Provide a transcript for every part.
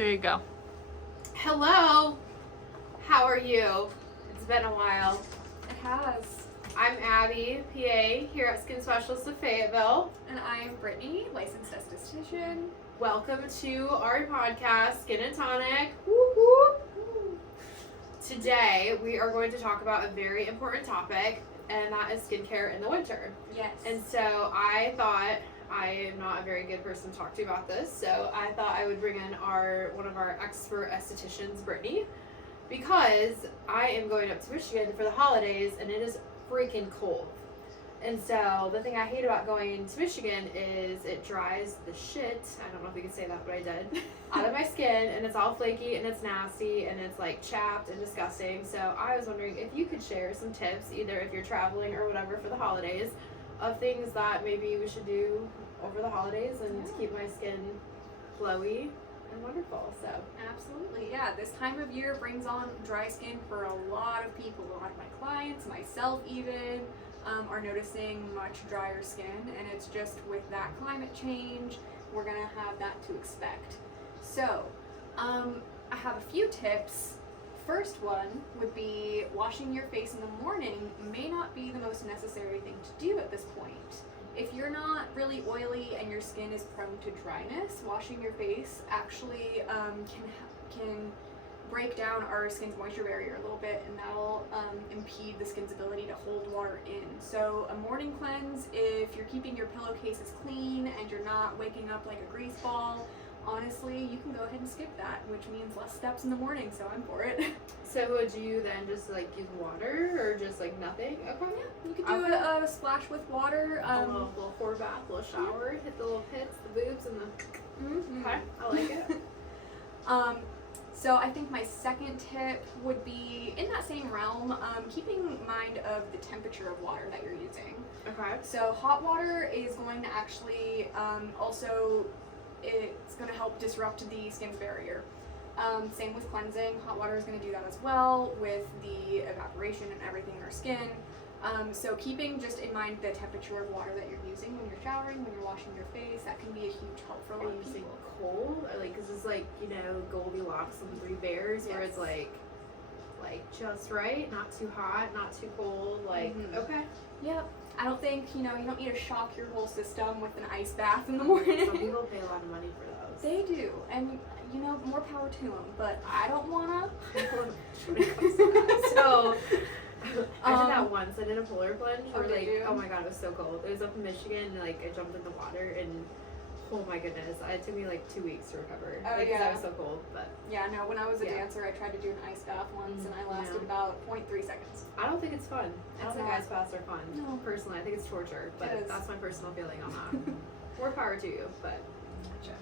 There you go. Hello. How are you? It's been a while. It has. I'm Abby, PA, here at Skin Specialist of Fayetteville. And I'm Brittany, licensed esthetician. Welcome to our podcast, Skin and Tonic. Whoop, whoop. Today, we are going to talk about a very important topic, and that is skincare in the winter. Yes. And so I thought, I am not a very good person to talk to about this, so I thought I would bring in one of our expert estheticians, Brittany, because I am going up to Michigan for the holidays, and it is freaking cold. And so the thing I hate about going to Michigan is it dries the shit, I don't know if you can say that, but I did, out of my skin, and it's all flaky, and it's nasty, and it's like chapped and disgusting. So I was wondering if you could share some tips, either if you're traveling or whatever for the holidays, of things that maybe we should do over the holidays and to keep my skin glowy and wonderful. So Absolutely, yeah. This time of year brings on dry skin for a lot of people. A lot of my clients, myself even, are noticing much drier skin, and it's just with that climate change, we're gonna have that to expect. So, I have a few tips. First one would be washing your face in the morning may not be the most necessary thing to do at this point. If you're not really oily and your skin is prone to dryness, washing your face actually can break down our skin's moisture barrier a little bit, and that'll impede the skin's ability to hold water in. So a morning cleanse, if you're keeping your pillowcases clean and you're not waking up like a grease ball, honestly, you can go ahead and skip that, which means less steps in the morning, so I'm for it. So would you then just like use water or just like nothing? Okay. Yeah, you could do a splash with water. A little pour bath, a little shower, hit the little pits, the boobs, and the. Mm-hmm. Okay, I like it. So I think my second tip would be in that same realm, keeping mind of the temperature of water that you're using. Okay. So hot water is going to actually also, it's going to help disrupt the skin's barrier. Same with cleansing, hot water is going to do that as well with the evaporation and everything in our skin. So keeping just in mind the temperature of water that you're using when you're showering, when you're washing your face, that can be a huge help for a lot Are of you using people. cold? Or like, cause it's like, Goldilocks and Three Bears, where it's like just right, not too hot, not too cold, like, okay. Yep. I don't think, you don't need to shock your whole system with an ice bath in the morning. Some people pay a lot of money for those. They do, and more power to them, but I don't wanna. So, I did that once. I did a polar plunge where did you? oh my god, it was so cold. It was up in Michigan, and like I jumped in the water, and oh my goodness, it took me like 2 weeks to recover. Oh, because yeah. I was so cold. But Yeah, no, when I was a Yeah. dancer, I tried to do an ice bath once, and I lasted Yeah. about 0.3 seconds. I don't think it's fun. I don't It's think not. ice baths are fun. No. Personally, I think it's torture. But It is. that's my personal feeling on that. More power to you, but. Gotcha.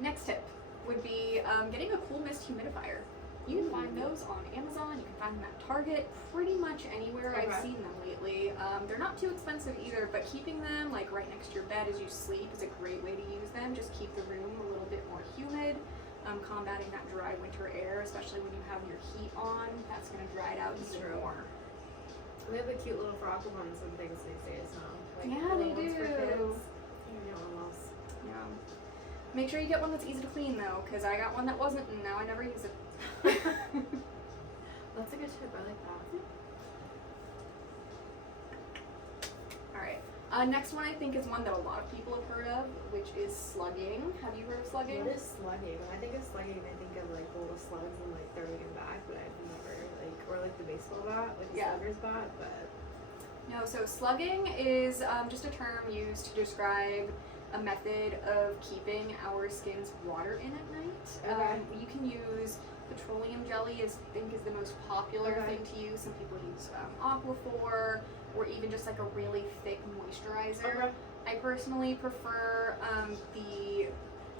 Next tip would be getting a cool mist humidifier. You can find those on Amazon, you can find them at Target, pretty much anywhere I've Okay. seen them lately. They're not too expensive either, but keeping them like right next to your bed as you sleep is a great way to use them. Just keep the room a little bit more humid, combating that dry winter air, especially when you have your heat on. That's going to dry it out That's even true. more. We have the cute little frock ones and things these days now. Like Yeah, the they little ones for do. kids. You know what else? Yeah. Make sure you get one that's easy to clean though, because I got one that wasn't, and now I never use it. That's a good tip. I like that. Alright. Next one I think is one that a lot of people have heard of, which is slugging. Have you heard of slugging? What is slugging? When I think of slugging, I think of like little slugs and like throwing them back, but I've never or like the baseball bat, like the Yeah. slugger's bat, but. No, so slugging is just a term used to describe a method of keeping our skin's water in at night. Okay. You can use petroleum jelly, I think is the most popular Okay. thing to use. Some people use Aquaphor, or even just like a really thick moisturizer. Okay. I personally prefer the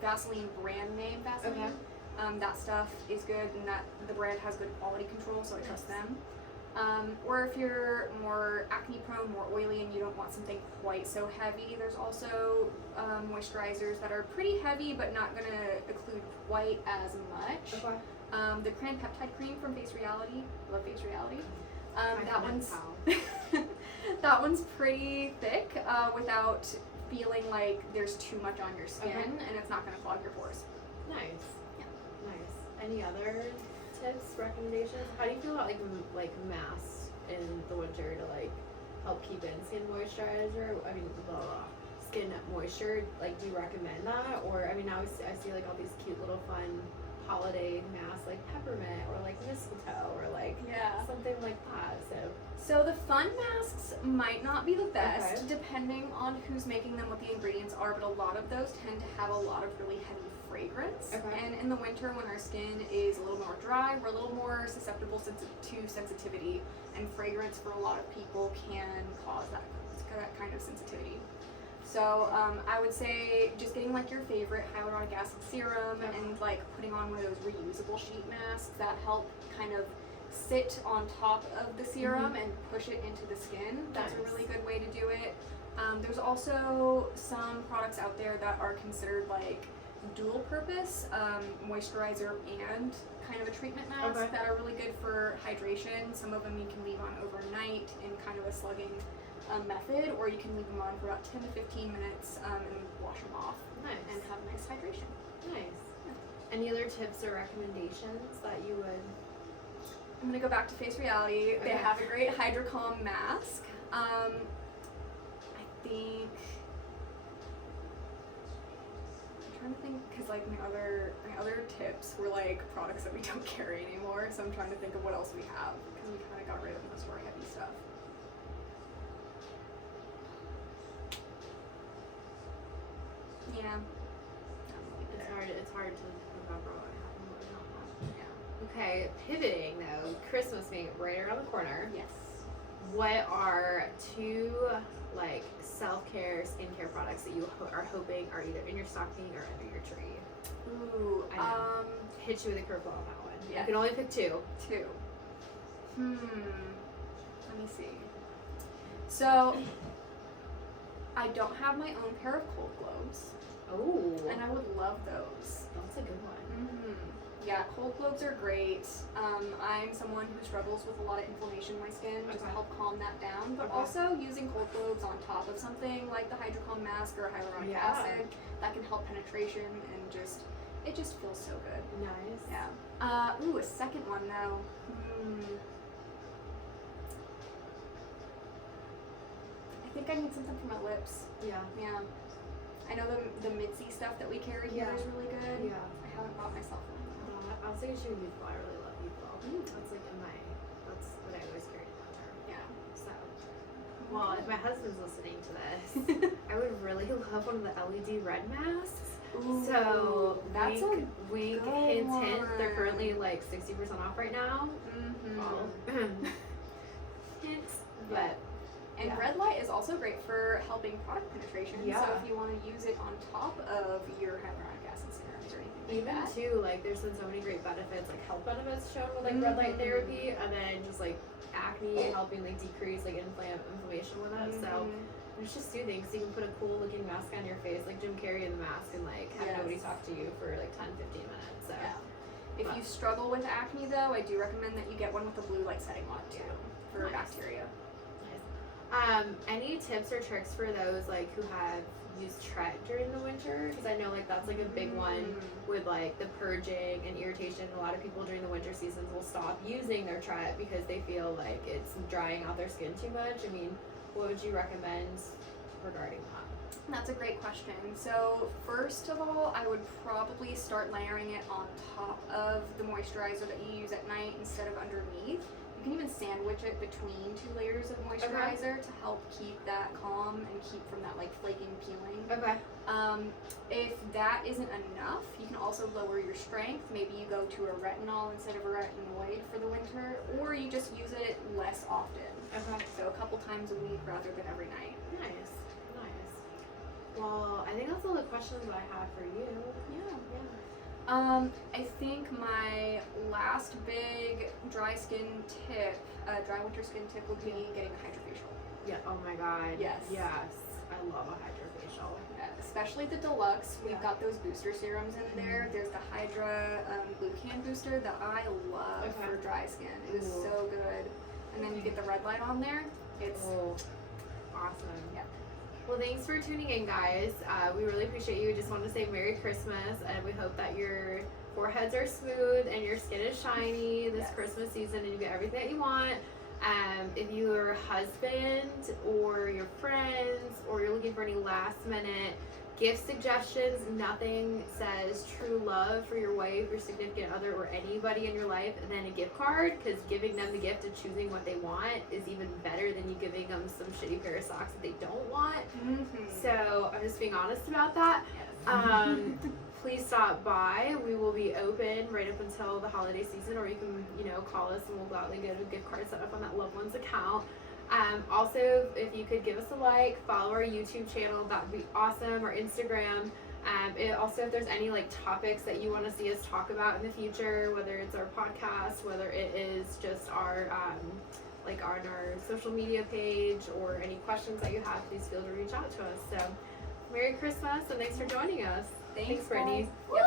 Vaseline brand name Vaseline. Okay. That stuff is good, and that the brand has good quality control, so I trust them. Or if you're more acne prone, more oily, and you don't want something quite so heavy, there's also moisturizers that are pretty heavy but not going to occlude quite as much. Okay. The Cran Peptide Cream from Face Reality, love Face Reality. My That friend's one's That one's pretty thick without feeling like there's too much on your skin, and it's not going to clog your pores. Nice. Yeah. Nice. Any other tips, recommendations? How do you feel about like masks in the winter to like help keep in skin moisturizer? I mean, skin moisture. Like, do you recommend that? Or I mean, now I see like all these cute little fun holiday masks like peppermint or like mistletoe or like something like that. So the fun masks might not be the best depending on who's making them, what the ingredients are, but a lot of those tend to have a lot of really heavy fragrance. And in the winter when our skin is a little more dry, we're a little more susceptible to sensitivity, and fragrance for a lot of people can cause that kind of sensitivity. So I would say just getting like your favorite hyaluronic acid serum and like putting on one of those reusable sheet masks that help kind of sit on top of the serum and push it into the skin. That's a really good way to do it. There's also some products out there that are considered like dual purpose, moisturizer and kind of a treatment mask that are really good for hydration. Some of them you can leave on overnight in kind of a slugging method, or you can leave them on for about 10 to 15 minutes and wash them off and have nice hydration. Nice. Any other tips or recommendations that you would? I'm gonna go back to Face Reality. They have a great HydraCalm mask. I think I'm trying to think because like my other tips were like products that we don't carry anymore. So I'm trying to think of what else we have because we kind of got rid of most of our heavy stuff. Yeah. It's hard to remember what I have and what I don't have. Yeah. Okay, pivoting though, Christmas being right around the corner. Yes. What are two like self-care skincare products that you are hoping are either in your stocking or under your tree? Ooh, I know. Hit you with a curveball on that one. Yeah. You can only pick two. Let me see. So I don't have my own pair of cold globes. Oh. And I would love those. That's a good one. Yeah, cold globes are great. I'm someone who struggles with a lot of inflammation in my skin, just to help calm that down. But also using cold globes on top of something like the HydraCalm mask or hyaluronic acid, that can help penetration and it just feels so good. Nice. Yeah. Ooh, a second one though. I think I need something for my lips. Yeah. Yeah. I know the Mitzi stuff that we carry here is really good. Yeah. I haven't bought myself one. I was thinking she would Youthful. I really love Youthful. That's like that's what I always carry in winter. Yeah. So, well, if my husband's listening to this, I would really love one of the LED red masks. Ooh, so that's wink, hint, hint. They're currently like 60% off right now. Well, hints, but. And red light is also great for helping product penetration. Yeah. So if you want to use it on top of your hyaluronic acid serums or anything like that. Too, like there's been so many great benefits, like health benefits shown with like red light therapy, and then just like acne helping like decrease like inflammation with it. So there's just soothing. So you can put a cool looking mask on your face, like Jim Carrey in the mask, and like have nobody talk to you for like 10-15 minutes. So if you struggle with acne though, I do recommend that you get one with a blue light setting on it too for bacteria. Any tips or tricks for those like who have used Tret during the winter? Because I know like that's like a big one with like the purging and irritation. A lot of people during the winter seasons will stop using their Tret because they feel like it's drying out their skin too much. I mean, what would you recommend regarding that? That's a great question. So first of all, I would probably start layering it on top of the moisturizer that you use at night instead of underneath. You can even sandwich it between two layers of moisturizer to help keep that calm and keep from that like flaking peeling. If that isn't enough, you can also lower your strength. Maybe you go to a retinol instead of a retinoid for the winter, or you just use it less often. So a couple times a week rather than every night. Nice. Well, I think that's all the questions I have for you. I think my last big dry winter skin tip would be getting a hydrofacial. Yeah, oh my god. Yes. I love a hydrofacial. Especially the deluxe. We've got those booster serums in there. There's the Hydra Glucan booster that I love for dry skin. It is so good. And then you get the red light on there. It's Awesome. Yep. Well, thanks for tuning in, guys. We really appreciate you. We just want to say Merry Christmas, and we hope that your foreheads are smooth and your skin is shiny this Yes. Christmas season, and you get everything that you want. If your husband or your friends or you're looking for any last minute gift suggestions, nothing says true love for your wife, your significant other, or anybody in your life than a gift card, because giving them the gift of choosing what they want is even better than you giving them some shitty pair of socks that they don't want. So I'm just being honest about that. Please stop by. We will be open right up until the holiday season, or you can, call us and we'll gladly get a gift card set up on that loved one's account. Also, if you could give us a like, follow our YouTube channel, that would be awesome, or Instagram. Also, if there's any topics that you want to see us talk about in the future, whether it's our podcast, whether it is just our on our social media page, or any questions that you have, please feel free to reach out to us. So, Merry Christmas and thanks for joining us. Thanks, Brittany. guys.